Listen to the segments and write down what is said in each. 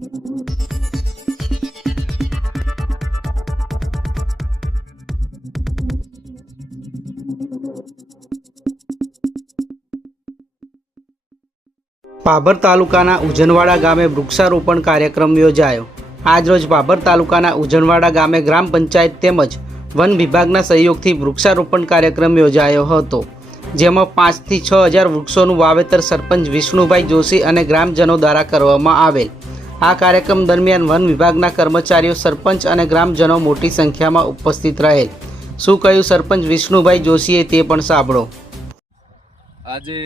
ભાભર તાલુકાના ઉજનવાડા ગામે વૃક્ષારોપણ કાર્યક્રમ યોજાયો. આજરોજ પાભર તાલુકાના ઉજનવાડા ગામે ગ્રામ પંચાયત તેમજ વન વિભાગના સહયોગથી વૃક્ષારોપણ કાર્યક્રમ યોજાયો હતો, જેમાં પાંચથી છ હજાર વૃક્ષોનું વાવેતર સરપંચ વિષ્ણુભાઈ જોશી અને ગ્રામજનો દ્વારા કરવામાં આવેલ. આ કાર્યક્રમ દરમિયાન વન વિભાગના કર્મચારીઓ, સરપંચ અને ગ્રામજનો મોટી સંખ્યામાં ઉપસ્થિત રહેલ. શું કહ્યું સરપંચ વિષ્ણુભાઈ જોશીએ તે પણ સાંભળો. આજે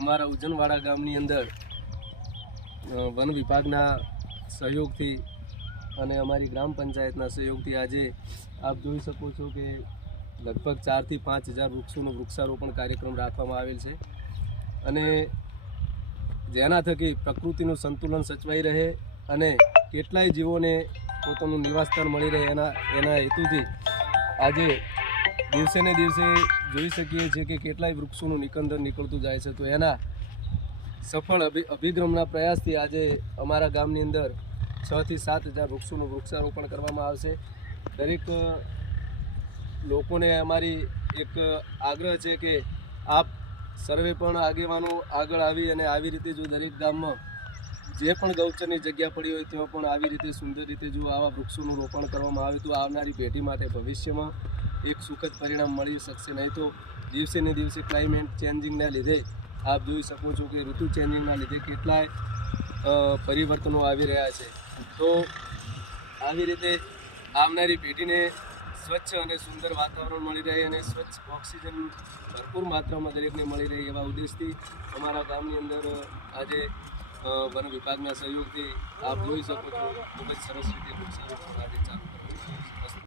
અમારા ઉજનવાડા ગામની અંદર વન વિભાગના સહયોગથી અને અમારી ગ્રામ પંચાયતના સહયોગથી આજે આપ જોઈ શકો છો કે લગભગ ચારથી પાંચ હજાર વૃક્ષોનું વૃક્ષારોપણ કાર્યક્રમ રાખવામાં આવેલ છે. અને જેના થકી પ્રકૃતિનું સંતુલન સચવાઈ રહે અને કેટલાય જીવોને પોતાનું નિવાસસ્થાન મળી રહે એના એના હેતુથી આજે દિવસે ને દિવસે જોઈ શકીએ છીએ કે કેટલાય વૃક્ષોનું નિકંદન નીકળતું જાય છે. તો એના સફળ અભિ, અભિગમના પ્રયાસથી આજે અમારા ગામની અંદર છથી સાત હજાર વૃક્ષોનું વૃક્ષારોપણ કરવામાં આવશે. દરેક લોકોને અમારી એક આગ્રહ છે કે આપ સર્વે પણ આગેવાનો આગળ આવી અને આવી રીતે જો દરેક ગામમાં જે પણ ગૌચરની જગ્યા પડી હોય ત્યાં પણ આવી રીતે સુંદર રીતે જો આવા વૃક્ષોનું રોપણ કરવામાં આવે તો આવનારી પેઢી માટે ભવિષ્યમાં એક સુખદ પરિણામ મળી શકશે. નહીં તો દિવસે ને દિવસે ક્લાઇમેટ ચેન્જિંગના લીધે આપ જોઈ શકો છો કે ઋતુ ચેન્જિંગના લીધે કેટલાય પરિવર્તનો આવી રહ્યા છે. તો આવી રીતે આવનારી પેઢીને સ્વચ્છ અને સુંદર વાતાવરણ મળી રહે અને સ્વચ્છ ઓક્સિજન ભરપૂર માત્રામાં દરેકને મળી રહે એવા ઉદ્દેશથી અમારા ગામની અંદર આજે વન વિભાગના સહયોગથી આપ જોઈ શકો છો, ખૂબ જ સરસ રીતે વૃક્ષારોપણ આજે